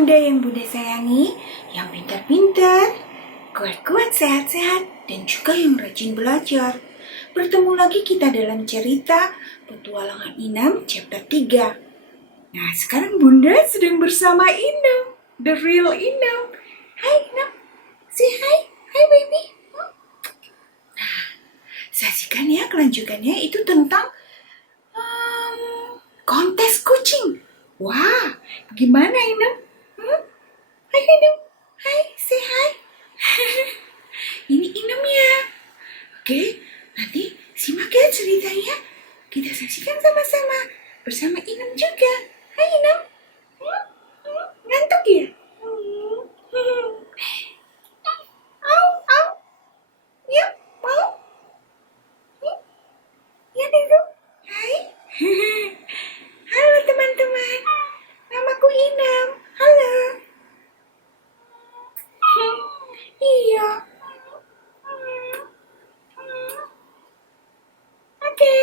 bunda yang bunda sayangi, yang pintar-pintar, kuat-kuat, sehat-sehat, dan juga yang rajin belajar. Bertemu lagi kita dalam cerita Petualangan Inam chapter 3. Nah, sekarang bunda sedang bersama Inam, the real Inam. Hai Inam, say hi, hi baby. Nah, saksikan ya kelanjutannya, itu tentang kontes kucing. Wah, gimana Inam? Hai Inam, hai, say hi. Ini Inam ya. Oke, nanti simak ya ceritanya. Kita saksikan sama-sama bersama Inam juga. Hai Inam. Ngantuk ya? Au, au. Yuk, mau? Ya dulu. Hai. Halo teman-teman. Namaku Inam. Halo. Iya. Oke.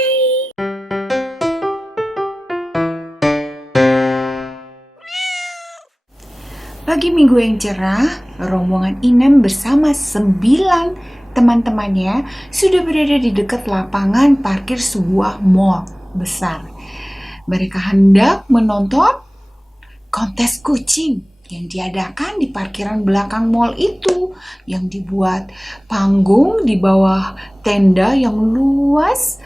Pagi minggu yang cerah, rombongan Inam bersama 9 teman-temannya sudah berada di dekat lapangan parkir sebuah mall besar. Mereka hendak menonton kontes kucing yang diadakan di parkiran belakang mall itu, yang dibuat panggung di bawah tenda yang luas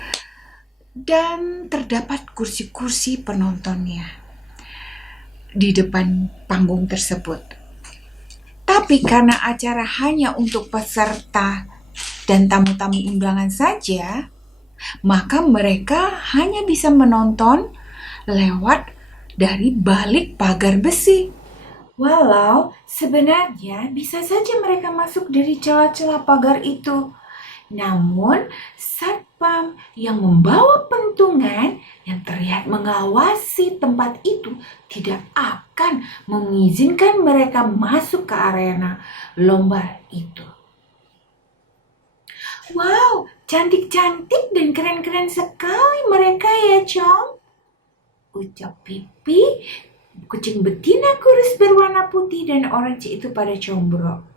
dan terdapat kursi-kursi penontonnya di depan panggung tersebut. Tapi karena acara hanya untuk peserta dan tamu-tamu undangan saja, maka mereka hanya bisa menonton lewat dari balik pagar besi. Walau sebenarnya bisa saja mereka masuk dari celah-celah pagar itu. Namun, satpam yang membawa pentungan yang terlihat mengawasi tempat itu tidak akan mengizinkan mereka masuk ke arena lomba itu. Wow, cantik-cantik dan keren-keren sekali mereka ya, Chong. Ucap Pipi, kucing betina kurus berwarna putih dan orange itu pada Combro.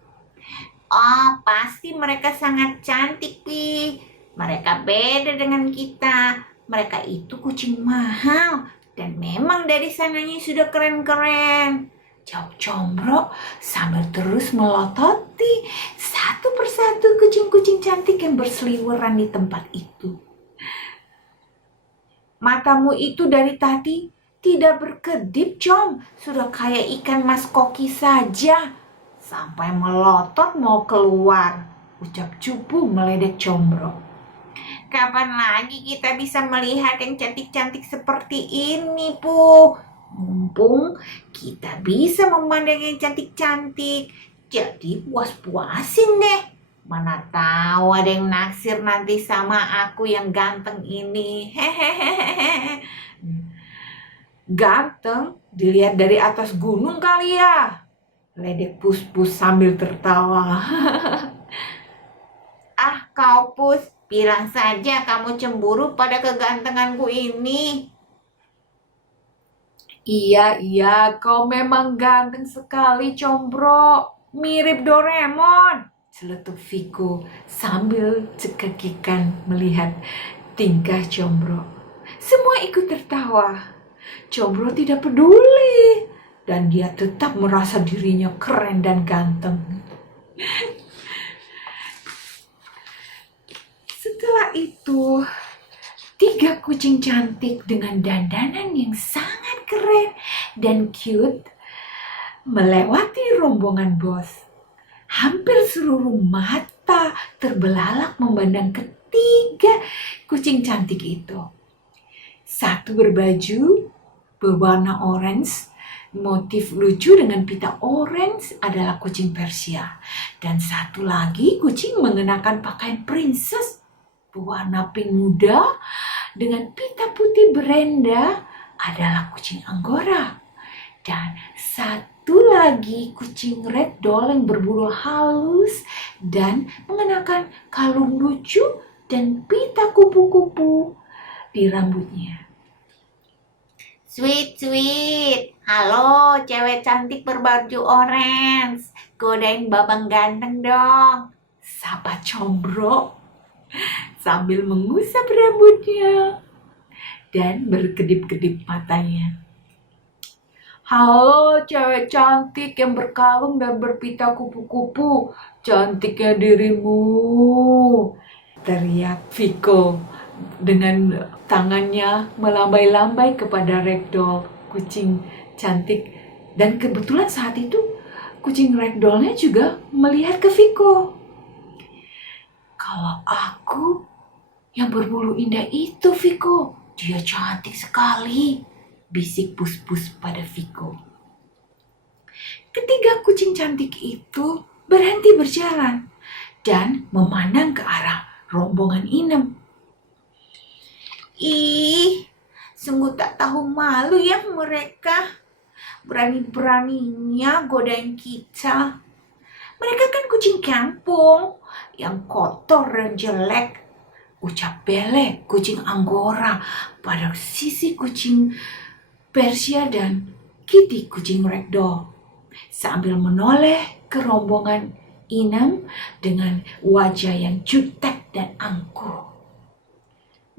Oh, pasti mereka sangat cantik, Pi. Mereka beda dengan kita. Mereka itu kucing mahal. Dan memang dari sananya sudah keren-keren. Jawab Combro sambil terus melototi satu persatu kucing-kucing cantik yang berseliweran di tempat itu. Matamu itu dari tadi tidak berkedip, Com. Sudah kayak ikan mas koki saja. Sampai melotot mau keluar, ucap Cupu meledek Combro. Kapan lagi kita bisa melihat yang cantik-cantik seperti ini, Pu? Mumpung kita bisa memandang yang cantik-cantik, jadi puas-puasin deh. Mana tahu ada yang naksir nanti sama aku yang ganteng ini. Hehehe. Ganteng dilihat dari atas gunung kali ya, ledek Pus-Pus sambil tertawa. Ah kau Pus, bilang saja kamu cemburu pada kegantenganku ini. Iya, kau memang ganteng sekali, Combro. Mirip Doraemon, celetuk Viko sambil cekikikan melihat tingkah Combro. Semua ikut tertawa. Combro tidak peduli dan dia tetap merasa dirinya keren dan ganteng. Setelah itu, 3 kucing cantik dengan dandanan yang sangat keren dan cute melewati rombongan bos. Hampir seluruh mata terbelalak memandang ketiga kucing cantik itu. Satu berbaju berwarna orange, motif lucu dengan pita orange adalah kucing Persia. Dan satu lagi kucing mengenakan pakaian princess berwarna pink muda dengan pita putih berenda adalah kucing Anggora. Dan satu lagi kucing ragdoll yang berbulu halus dan mengenakan kalung lucu dan pita kupu-kupu di rambutnya. Sweet, Halo, cewek cantik berbaju orange. Godain babang ganteng dong. Sapa Combro sambil mengusap rambutnya dan berkedip-kedip matanya. Halo cewek cantik yang berkalung dan berpita kupu-kupu. Cantiknya dirimu. Teriak Viko dengan tangannya melambai-lambai kepada ragdoll kucing cantik. Dan kebetulan saat itu kucing ragdollnya juga melihat ke Viko. Kalau aku yang berbulu indah itu Viko, dia cantik sekali, bisik Pus-Pus pada Viko. Ketiga kucing cantik itu berhenti berjalan dan memandang ke arah rombongan Inem. Ih, sungguh tak tahu malu ya mereka. Berani-beraninya godain kita. Mereka kan kucing kampung yang kotor dan jelek. Ucap Bele, kucing Anggora, pada Sisi kucing Persia dan Kitty kucing ragdoll. Sambil menoleh ke rombongan Inem dengan wajah yang jutek dan angkuh.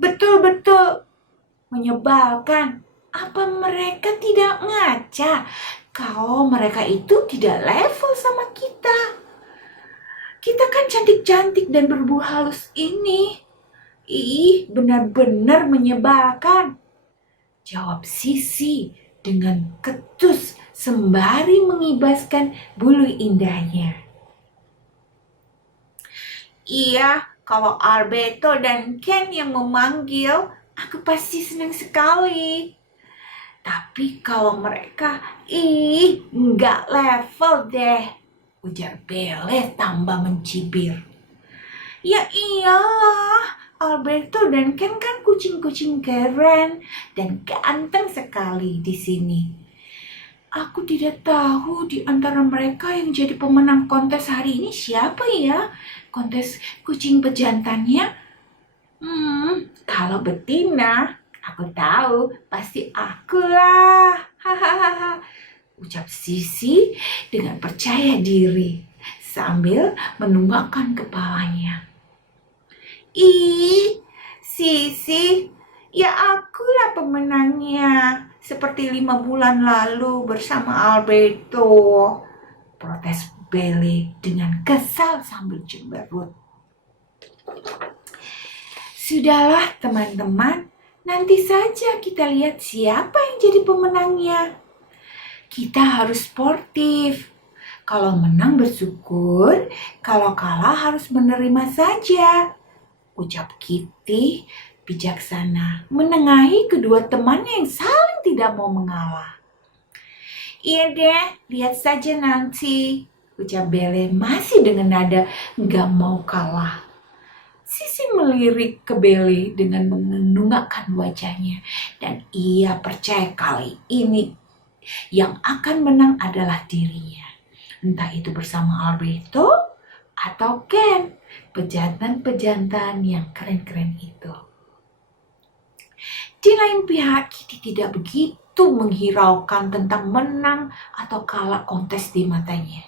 Betul-betul menyebalkan. Apa mereka tidak ngaca kalau mereka itu tidak level sama kita? Kita kan cantik-cantik dan berbulu halus ini. Ih, benar-benar menyebalkan. Jawab Sisi dengan ketus sembari mengibaskan bulu indahnya. Iya, kalau Alberto dan Ken yang memanggil, aku pasti senang sekali. Tapi kalau mereka, nggak level deh, ujar Bele tambah mencibir. Ya iyalah, Alberto dan Ken kan kucing-kucing keren dan ganteng sekali di sini. Aku tidak tahu di antara mereka yang jadi pemenang kontes hari ini siapa ya? Kontes kucing pejantannya? Kalau betina, aku tahu pasti akulah. Hahaha. Ucap Sisi dengan percaya diri sambil menunggakkan kepalanya. Ih, Sisi, ya akulah pemenangnya. Seperti 5 bulan lalu bersama Alberto. Protes Bele dengan kesal sambil cemberut. Sudahlah teman-teman, nanti saja kita lihat siapa yang jadi pemenangnya. Kita harus sportif. Kalau menang bersyukur, kalau kalah harus menerima saja. Ucap Kitty bijaksana menengahi kedua temannya yang saling tidak mau mengalah. Iya deh, lihat saja nanti, ucap Bele masih dengan nada gak mau kalah. Sisi melirik ke Bele dengan menundukkan wajahnya dan ia percaya kali ini yang akan menang adalah dirinya. Entah itu bersama Alberto atau Ken, pejantan-pejantan yang keren-keren itu. Di lain pihak, Kitty tidak begitu menghiraukan tentang menang atau kalah kontes di matanya.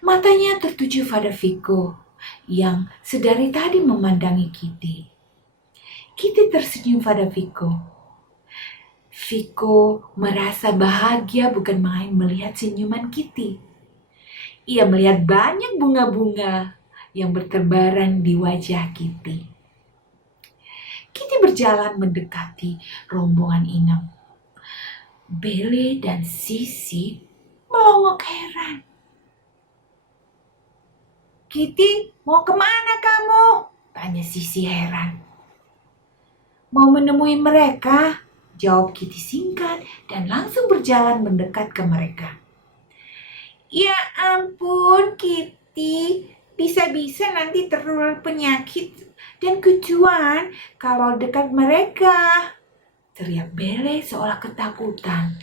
Matanya tertuju pada Viko yang sedari tadi memandangi Kitty. Kitty tersenyum pada Viko. Viko merasa bahagia bukan main melihat senyuman Kitty. Ia melihat banyak bunga-bunga yang berterbaran di wajah Kitty. Kitty berjalan mendekati rombongan Inem. Bele dan Sisi melongok heran. Kitty, mau kemana kamu? Tanya Sisi heran. Mau menemui mereka, jawab Kitty singkat dan langsung berjalan mendekat ke mereka. Ya ampun Kitty, bisa-bisa nanti tertular penyakit dan kejuan kalau dekat mereka, teriak Bele seolah ketakutan.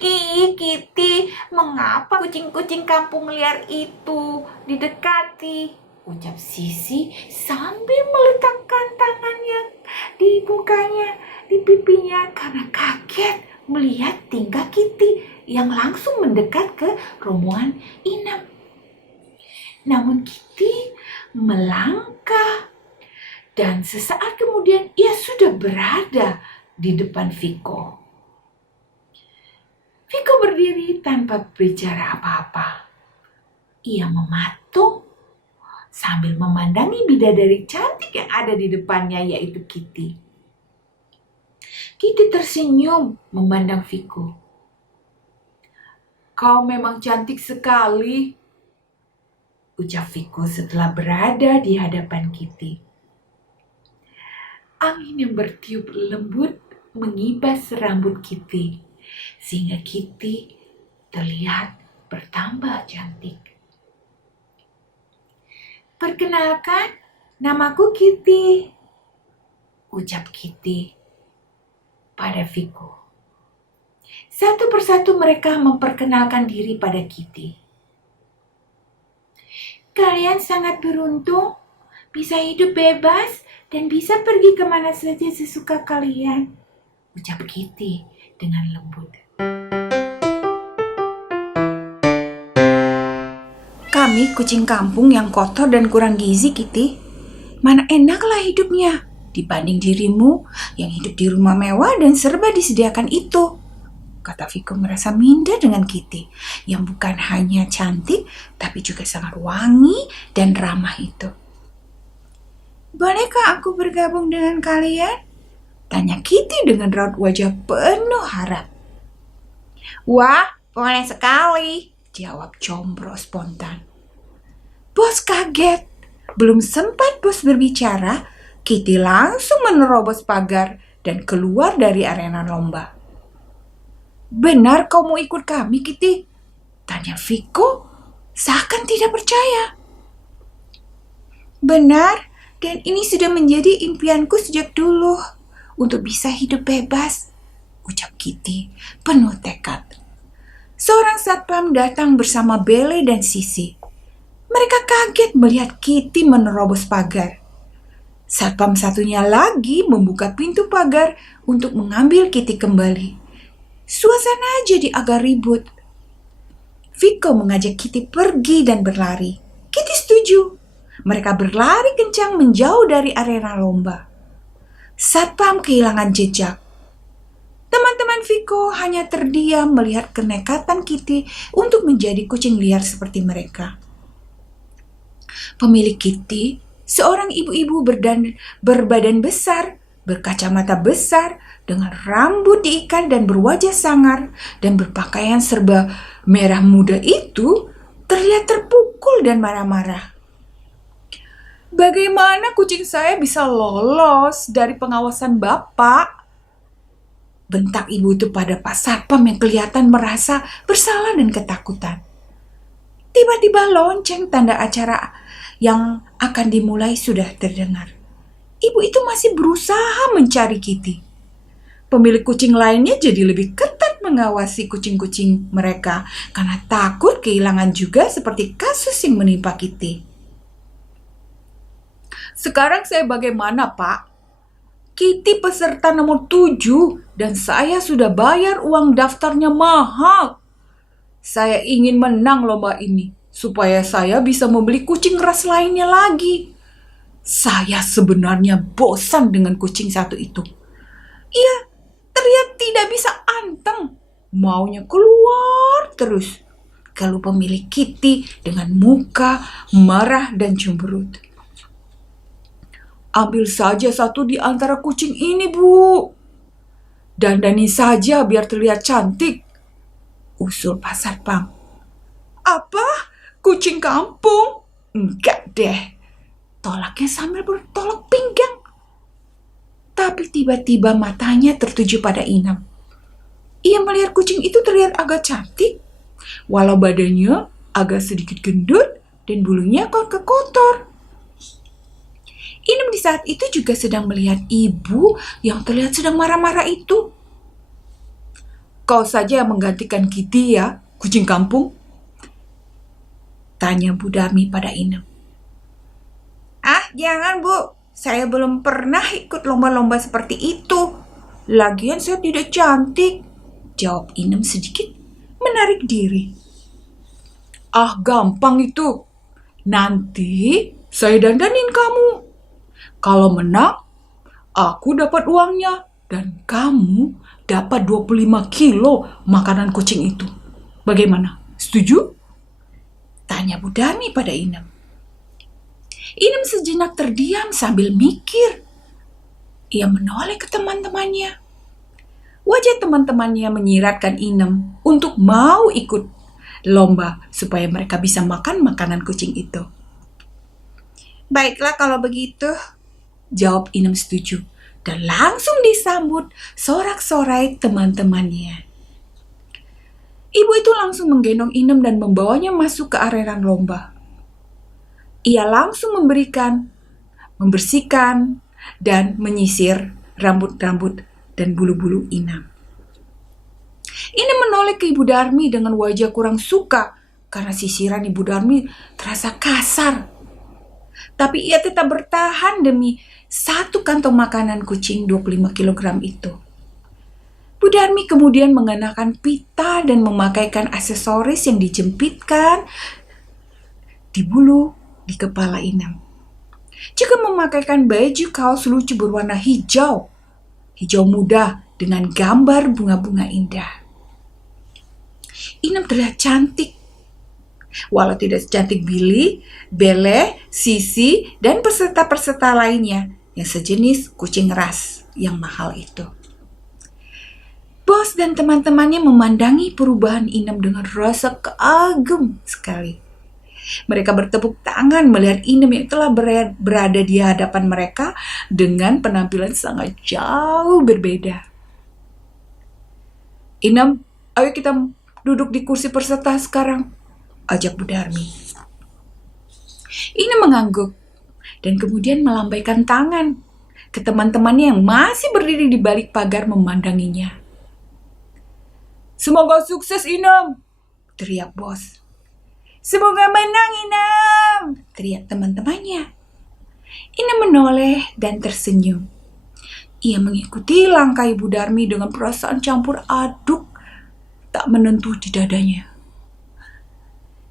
Ih Kitty, mengapa kucing-kucing kampung liar itu didekati? Ucap Sisi sambil meletakkan tangannya di mukanya, di pipinya karena kaget melihat tingkah Kitty yang langsung mendekat ke rombongan Inem. Namun Kitty melangkah dan sesaat kemudian ia sudah berada di depan Viko. Viko berdiri tanpa bicara apa-apa. Ia mematung sambil memandangi bidadari cantik yang ada di depannya, yaitu Kitty. Kitty tersenyum memandang Viko. "Kau memang cantik sekali," ucap Viko setelah berada di hadapan Kitty. Angin yang bertiup lembut mengibas rambut Kitty, sehingga Kitty terlihat bertambah cantik. "Perkenalkan, namaku Kitty," ucap Kitty pada Viko. Satu persatu mereka memperkenalkan diri pada Kitty. "Kalian sangat beruntung, bisa hidup bebas dan bisa pergi kemana saja sesuka kalian," ucap Kitty dengan lembut. "Kami kucing kampung yang kotor dan kurang gizi, Kitty. Mana enaklah hidupnya dibanding dirimu yang hidup di rumah mewah dan serba disediakan itu," kata Viko merasa minder dengan Kitty yang bukan hanya cantik tapi juga sangat wangi dan ramah itu. "Bolehkah aku bergabung dengan kalian?" tanya Kitty dengan raut wajah penuh harap. "Wah, boleh sekali," jawab Combro spontan. Bos kaget. Belum sempat bos berbicara, Kitty langsung menerobos pagar dan keluar dari arena lomba. "Benar kau mau ikut kami, Kitty?" tanya Viko seakan tidak percaya. "Benar, dan ini sudah menjadi impianku sejak dulu untuk bisa hidup bebas," ucap Kitty penuh tekad. Seorang satpam datang bersama Bele dan Sisi. Mereka kaget melihat Kitty menerobos pagar. Satpam satunya lagi membuka pintu pagar untuk mengambil Kitty kembali. Suasana jadi agak ribut. Viko mengajak Kitty pergi dan berlari. Kitty setuju. Mereka berlari kencang menjauh dari arena lomba. Satpam kehilangan jejak. Teman-teman Viko hanya terdiam melihat kenekatan Kitty untuk menjadi kucing liar seperti mereka. Pemilik Kitty, seorang ibu-ibu berbadan besar, berkacamata besar, dengan rambut diikat dan berwajah sangar, dan berpakaian serba merah muda itu, terlihat terpukul dan marah-marah. "Bagaimana kucing saya bisa lolos dari pengawasan Bapak?" bentak ibu itu pada Pak Satpam yang kelihatan merasa bersalah dan ketakutan. Tiba-tiba lonceng tanda acara yang akan dimulai sudah terdengar. Ibu itu masih berusaha mencari Kitty. Pemilik kucing lainnya jadi lebih ketat mengawasi kucing-kucing mereka karena takut kehilangan juga seperti kasus yang menimpa Kitty. "Sekarang saya bagaimana, Pak? Kitty peserta nomor 7 dan saya sudah bayar uang daftarnya mahal. Saya ingin menang lomba ini supaya saya bisa membeli kucing ras lainnya lagi. Saya sebenarnya bosan dengan kucing satu itu. Ia terlihat tidak bisa anteng, maunya keluar terus," kalau pemilik Kitty dengan muka marah dan cemberut. "Ambil saja satu di antara kucing ini, Bu. Dandani saja biar terlihat cantik," usul Pak Satpam. "Apa? Kucing kampung? Enggak deh," tolaknya sambil bertolak pinggang. Tapi tiba-tiba matanya tertuju pada Inem. Ia melihat kucing itu terlihat agak cantik, walau badannya agak sedikit gendut dan bulunya agak kotor. Inem di saat itu juga sedang melihat ibu yang terlihat sedang marah-marah itu. "Kau saja yang menggantikan Kitty ya, kucing kampung?" tanya Bu Dami pada Inem. "Ah, jangan Bu, saya belum pernah ikut lomba-lomba seperti itu. Lagian saya tidak cantik," jawab Inem sedikit menarik diri. Ah, gampang itu. Nanti saya dandanin kamu. Kalau menang, aku dapat uangnya dan kamu dapat 25 kilo makanan kucing itu. Bagaimana? Setuju? Tanya Bu Darmi pada Inem. Inem sejenak terdiam sambil mikir. Ia menoleh ke teman-temannya. Wajah teman-temannya menyiratkan Inem untuk mau ikut lomba supaya mereka bisa makan makanan kucing itu. Baiklah kalau begitu, jawab Inem setuju. Dan langsung disambut sorak-sorai teman-temannya. Ibu itu langsung menggendong Inem dan membawanya masuk ke arenan lomba. Ia langsung membersihkan, dan menyisir rambut-rambut dan bulu-bulu Inem. Inem menoleh ke Ibu Darmi dengan wajah kurang suka karena sisiran Ibu Darmi terasa kasar. Tapi ia tetap bertahan demi satu kantong makanan kucing 25 kg itu. Bu Darmi kemudian mengenakan pita dan memakaikan aksesoris yang dijepitkan di bulu di kepala Inem. Juga memakaikan baju kaos lucu berwarna hijau muda dengan gambar bunga-bunga indah. Inem terlihat cantik. Walau tidak secantik Billy, Belle, Sisi, dan peserta-peserta lainnya yang sejenis kucing ras yang mahal itu. Bos dan teman-temannya memandangi perubahan Inem dengan rasa kagum sekali. Mereka bertepuk tangan melihat Inem yang telah berada di hadapan mereka dengan penampilan sangat jauh berbeda. Inem, ayo kita duduk di kursi peserta sekarang, ajak Bu Darmi. Inem mengangguk dan kemudian melambaikan tangan ke teman-temannya yang masih berdiri di balik pagar memandanginya. Semoga sukses Inem, teriak bos. Semoga menang Inem, teriak teman-temannya. Inem menoleh dan tersenyum. Ia mengikuti langkah Ibu Darmi dengan perasaan campur aduk tak menentu di dadanya.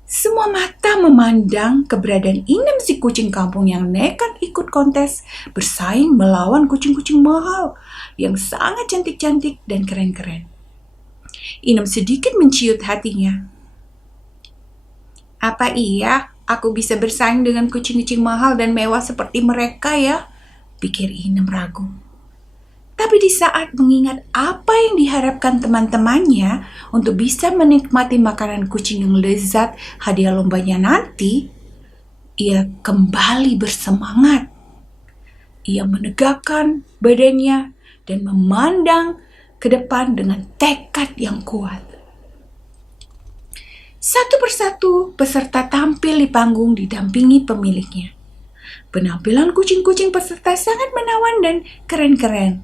Semua mata memandang keberadaan Inem si kucing kampung yang nekat ikut kontes bersaing melawan kucing-kucing mahal yang sangat cantik-cantik dan keren-keren. Inem sedikit menciut hatinya. Apa iya aku bisa bersaing dengan kucing-kucing mahal dan mewah seperti mereka ya? Pikir Inem ragu. Tapi di saat mengingat apa yang diharapkan teman-temannya untuk bisa menikmati makanan kucing yang lezat hadiah lombanya nanti, ia kembali bersemangat. Ia menegakkan badannya dan memandang ke depan dengan tekad yang kuat. Satu persatu peserta tampil di panggung didampingi pemiliknya. Penampilan kucing-kucing peserta sangat menawan dan keren-keren.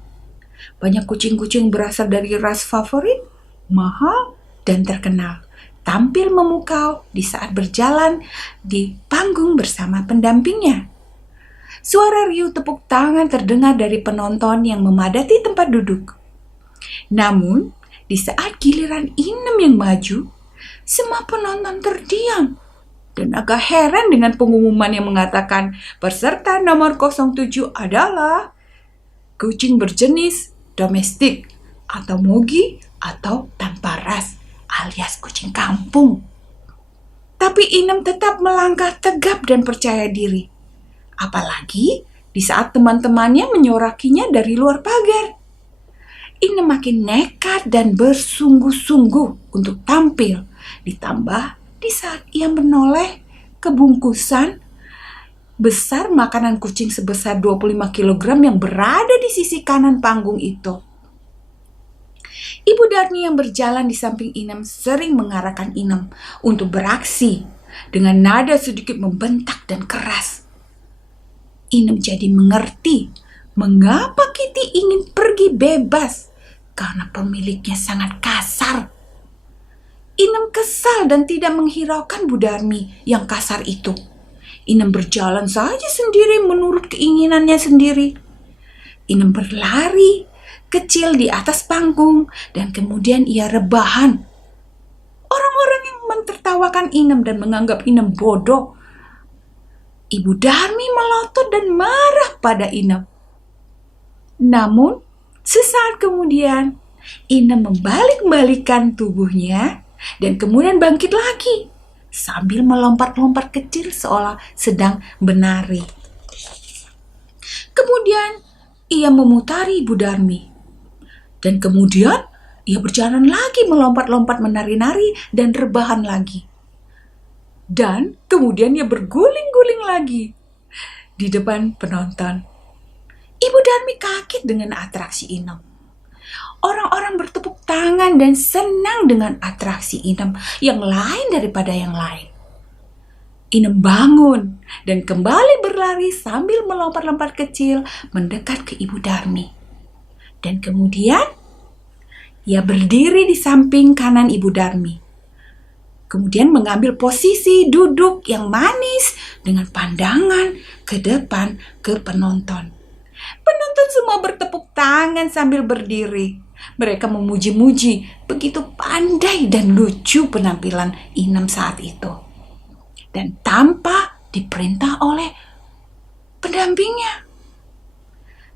Banyak kucing-kucing berasal dari ras favorit, mahal, dan terkenal, tampil memukau di saat berjalan di panggung bersama pendampingnya. Suara riuh tepuk tangan terdengar dari penonton yang memadati tempat duduk. Namun, di saat giliran Inem yang maju, semua penonton terdiam dan agak heran dengan pengumuman yang mengatakan peserta nomor 07 adalah kucing berjenis domestik atau mogi atau tanpa ras alias kucing kampung. Tapi Inem tetap melangkah tegap dan percaya diri. Apalagi di saat teman-temannya menyorakinya dari luar pagar. Inem makin nekat dan bersungguh-sungguh untuk tampil. Ditambah di saat ia menoleh ke bungkusan besar makanan kucing sebesar 25 kg yang berada di sisi kanan panggung itu. Ibu Darmi yang berjalan di samping Inem sering mengarahkan Inem untuk beraksi dengan nada sedikit membentak dan keras. Inem jadi mengerti mengapa Kitty ingin pergi bebas karena pemiliknya sangat kasar. Inem kesal dan tidak menghiraukan Bu Darmi yang kasar itu. Inem berjalan saja sendiri menurut keinginannya sendiri. Inem berlari kecil di atas panggung dan kemudian ia rebahan. Orang-orang yang mentertawakan Inem dan menganggap Inem bodoh. Ibu Darmi melotot dan marah pada Inem. Namun, sesaat kemudian, Inem membalik-balikan tubuhnya dan kemudian bangkit lagi sambil melompat-lompat kecil seolah sedang menari. Kemudian, ia memutari Ibu Darmi. Dan kemudian, ia berjalan lagi melompat-lompat menari-nari dan rebahan lagi. Dan kemudian ia berguling-guling lagi di depan penonton. Ibu Darmi kaget dengan atraksi Inem. Orang-orang bertepuk tangan dan senang dengan atraksi Inem yang lain daripada yang lain. Inem bangun dan kembali berlari sambil melompat-lompat kecil mendekat ke Ibu Darmi. Dan kemudian ia berdiri di samping kanan Ibu Darmi. Kemudian mengambil posisi duduk yang manis dengan pandangan ke depan ke penonton. Penonton semua bertepuk tangan sambil berdiri. Mereka memuji-muji begitu pandai dan lucu penampilan Inem saat itu. Dan tanpa diperintah oleh pendampingnya.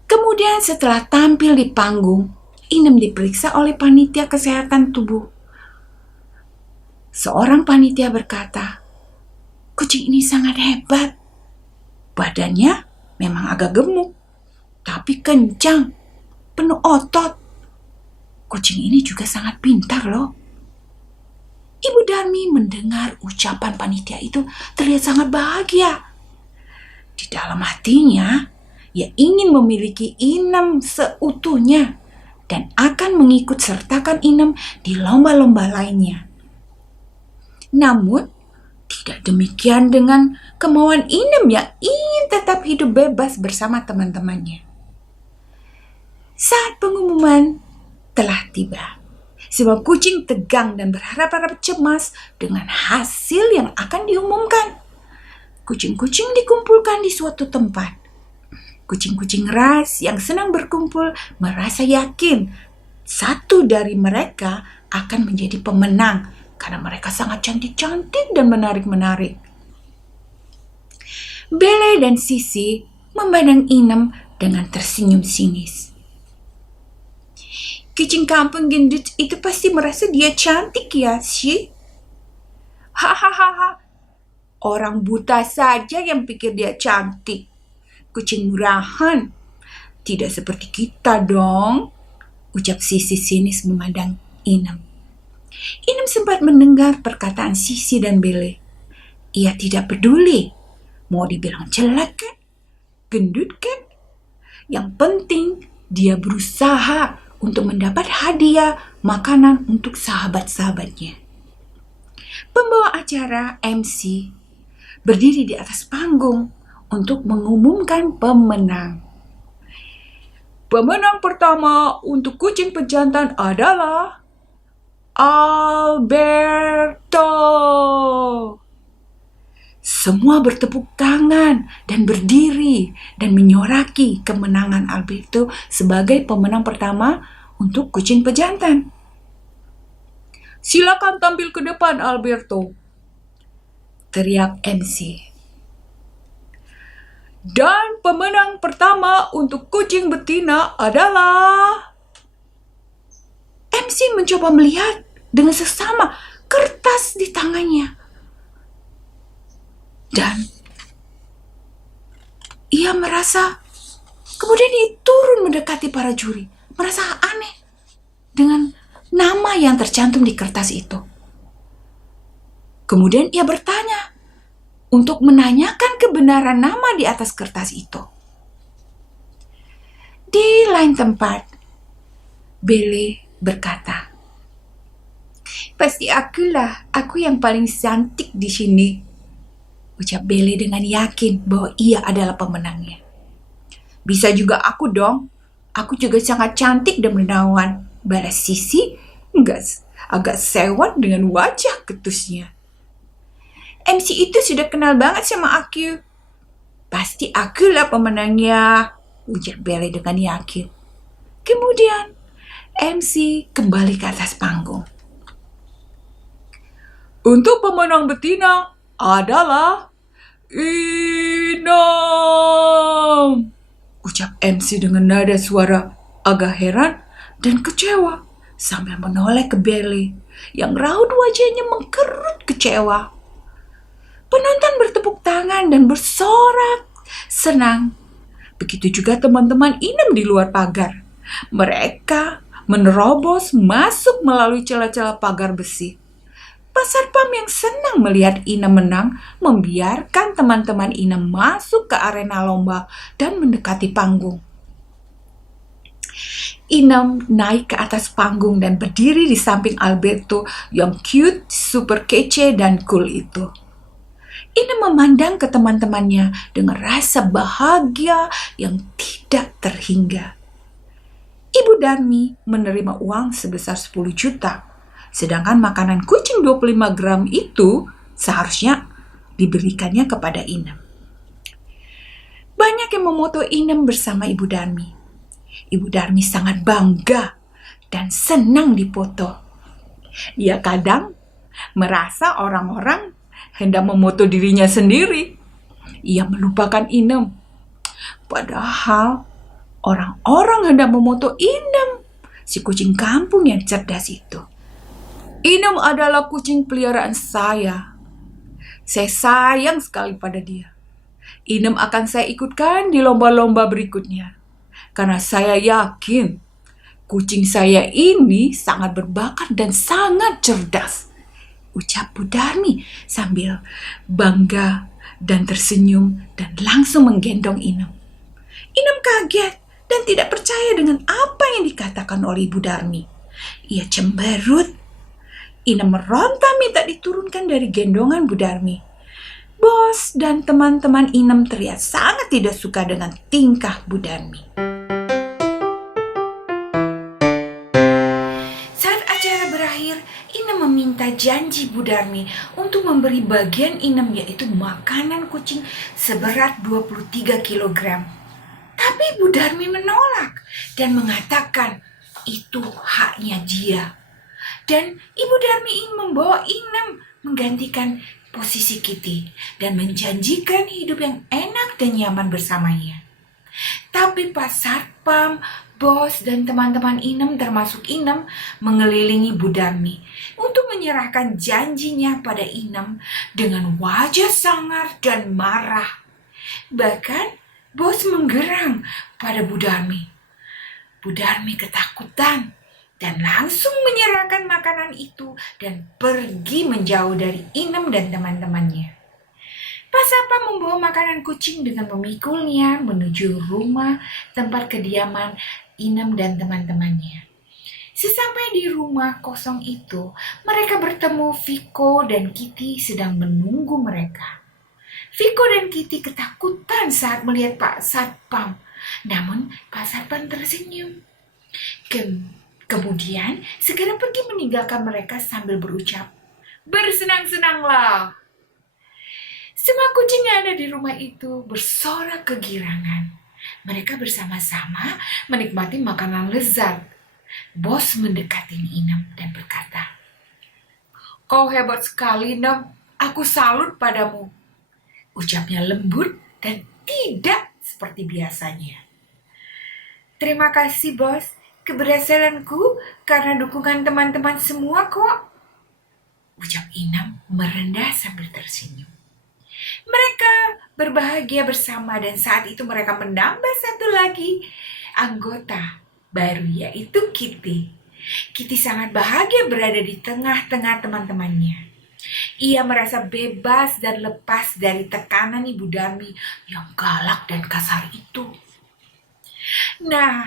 Kemudian setelah tampil di panggung, Inem diperiksa oleh panitia kesehatan tubuh. Seorang panitia berkata, kucing ini sangat hebat. Badannya memang agak gemuk, tapi kencang, penuh otot. Kucing ini juga sangat pintar loh. Ibu Darmi mendengar ucapan panitia itu terlihat sangat bahagia. Di dalam hatinya, ia ingin memiliki Inem seutuhnya dan akan mengikut sertakan Inem di lomba-lomba lainnya. Namun, tidak demikian dengan kemauan Inem yang ingin tetap hidup bebas bersama teman-temannya. Saat pengumuman telah tiba, semua kucing tegang dan berharap-harap cemas dengan hasil yang akan diumumkan. Kucing-kucing dikumpulkan di suatu tempat. Kucing-kucing ras yang senang berkumpul merasa yakin satu dari mereka akan menjadi pemenang karena mereka sangat cantik-cantik dan menarik-menarik. Bele dan Sisi memandang Inem dengan tersenyum sinis. Kucing kampung gendut itu pasti merasa dia cantik ya, Shi? Hahaha, orang buta saja yang pikir dia cantik. Kucing murahan. Tidak seperti kita dong, ucap Sisi sinis memandang Inem. Inem sempat mendengar perkataan Sisi dan Bele. Ia tidak peduli. Mau dibilang jelek kan? Gendut kan? Yang penting dia berusaha untuk mendapat hadiah makanan untuk sahabat-sahabatnya. Pembawa acara MC berdiri di atas panggung untuk mengumumkan pemenang. Pemenang pertama untuk kucing pejantan adalah Alberto. Semua bertepuk tangan dan berdiri dan menyoraki kemenangan Alberto sebagai pemenang pertama untuk kucing pejantan. Silakan tampil ke depan, Alberto, teriak MC. Dan pemenang pertama untuk kucing betina adalah... MC mencoba melihat dengan seksama kertas di tangannya. Dan ia merasa, kemudian ia turun mendekati para juri, merasa aneh dengan nama yang tercantum di kertas itu. Kemudian ia bertanya untuk menanyakan kebenaran nama di atas kertas itu. Di lain tempat, Bele berkata, "Pasti akulah, aku yang paling cantik di sini," ucap Bele dengan yakin bahwa ia adalah pemenangnya. "Bisa juga aku dong, aku juga sangat cantik dan menawan," balas Sisi agak sewot dengan wajah ketusnya. "MC itu sudah kenal banget sama aku. Pasti akulah pemenangnya," ujar Bele dengan yakin. Kemudian MC kembali ke atas panggung. Untuk pemenang betina adalah Inam, ucap MC dengan nada suara agak heran dan kecewa sambil menoleh ke Berli yang raut wajahnya mengkerut kecewa. Penonton bertepuk tangan dan bersorak senang. Begitu juga teman-teman Inem di luar pagar. Mereka menerobos masuk melalui celah-celah pagar besi. Pak Satpam yang senang melihat Inem menang membiarkan teman-teman Inem masuk ke arena lomba dan mendekati panggung. Inem naik ke atas panggung dan berdiri di samping Alberto yang cute, super kece, dan cool itu. Inem memandang ke teman-temannya dengan rasa bahagia yang tidak terhingga. Ibu Darmi menerima uang sebesar 10 juta, sedangkan makanan kucing 25 gram itu seharusnya diberikannya kepada Inem. Banyak yang memoto Inem bersama Ibu Darmi. Ibu Darmi sangat bangga dan senang dipoto. Ia kadang merasa orang-orang hendak memoto dirinya sendiri. Ia melupakan Inem. Padahal orang-orang hendak memoto Inem, si kucing kampung yang cerdas itu. Inem adalah kucing peliharaan saya. Saya sayang sekali pada dia. Inem akan saya ikutkan di lomba-lomba berikutnya. Karena saya yakin kucing saya ini sangat berbakat dan sangat cerdas, ucap Bu Darmi sambil bangga dan tersenyum dan langsung menggendong Inem. Inem kaget dan tidak percaya dengan apa yang dikatakan oleh Ibu Darmi. Ia cemberut. Inem meronta minta diturunkan dari gendongan Bu Darmi. Bos dan teman-teman Inem terlihat sangat tidak suka dengan tingkah Bu Darmi. Saat acara berakhir, Inem meminta janji Bu Darmi untuk memberi bagian Inem, yaitu makanan kucing seberat 23 kg. Tapi Bu Darmi menolak dan mengatakan itu haknya dia. Dan Ibu Darmi ingin membawa Inem menggantikan posisi Kitty dan menjanjikan hidup yang enak dan nyaman bersamanya. Tapi Pak Satpam, bos, dan teman-teman Inem termasuk Inem mengelilingi Bu Darmi untuk menyerahkan janjinya pada Inem dengan wajah sangar dan marah. Bahkan bos menggerang pada Bu Darmi. Bu Darmi ketakutan dan langsung menyerahkan makanan itu dan pergi menjauh dari Inem dan teman-temannya. Pak Satpam membawa makanan kucing dengan memikulnya menuju rumah tempat kediaman Inem dan teman-temannya. Sesampai di rumah kosong itu, mereka bertemu Viko dan Kitty sedang menunggu mereka. Viko dan Kitty ketakutan saat melihat Pak Satpam, namun Pak Satpam tersenyum. Kemudian segera pergi meninggalkan mereka sambil berucap, "Bersenang-senanglah." Semua kucing yang ada di rumah itu bersorak kegirangan. Mereka bersama-sama menikmati makanan lezat. Bos mendekati Inem dan berkata, "Kau hebat sekali, Inem. Aku salut padamu." Ucapnya lembut dan tidak seperti biasanya. "Terima kasih, bos. Keberhasilanku karena dukungan teman-teman semua kok," ucap Inem merendah sambil tersenyum. Mereka berbahagia bersama dan saat itu mereka menambah satu lagi anggota baru, yaitu Kitty. Kitty sangat bahagia berada di tengah-tengah teman-temannya. Ia merasa bebas dan lepas dari tekanan Ibu Darmi yang galak dan kasar itu. Nah,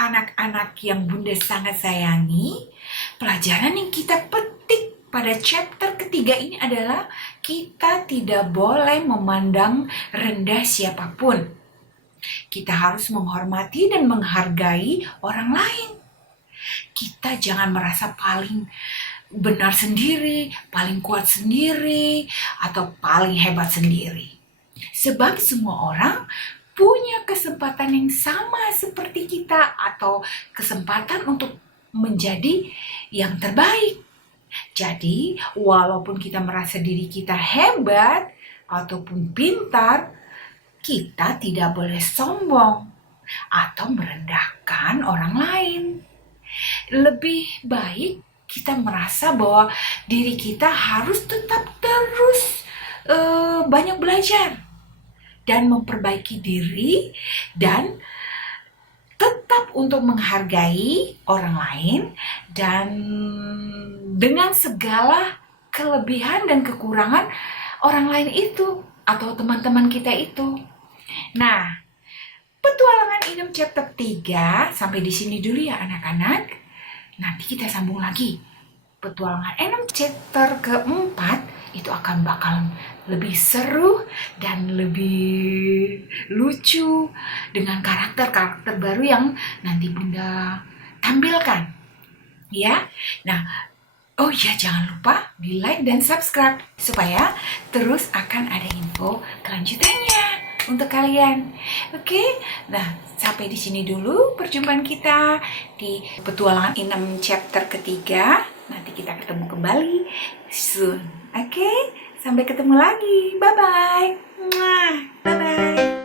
anak-anak yang Bunda sangat sayangi, pelajaran yang kita petik pada chapter ketiga ini adalah kita tidak boleh memandang rendah siapapun. Kita harus menghormati dan menghargai orang lain. Kita jangan merasa paling benar sendiri, paling kuat sendiri, atau paling hebat sendiri. Sebab semua orang punya kesempatan yang sama seperti kita atau kesempatan untuk menjadi yang terbaik. Jadi, walaupun kita merasa diri kita hebat ataupun pintar, kita tidak boleh sombong atau merendahkan orang lain. Lebih baik kita merasa bahwa diri kita harus tetap terus banyak belajar dan memperbaiki diri dan tetap untuk menghargai orang lain dan dengan segala kelebihan dan kekurangan orang lain itu atau teman-teman kita itu. Nah, petualangan Inem chapter 3 sampai di sini dulu ya anak-anak. Nanti kita sambung lagi. Petualangan Inem chapter keempat itu akan bakal lebih seru dan lebih lucu dengan karakter-karakter baru yang nanti Bunda tampilkan. Ya. Nah, oh ya jangan lupa di like dan subscribe supaya terus akan ada info kelanjutannya untuk kalian. Oke? Nah, sampai di sini dulu perjumpaan kita di petualangan Inem chapter ketiga. Nanti kita ketemu kembali soon. Oke? Sampai ketemu lagi. Bye-bye. Bye-bye.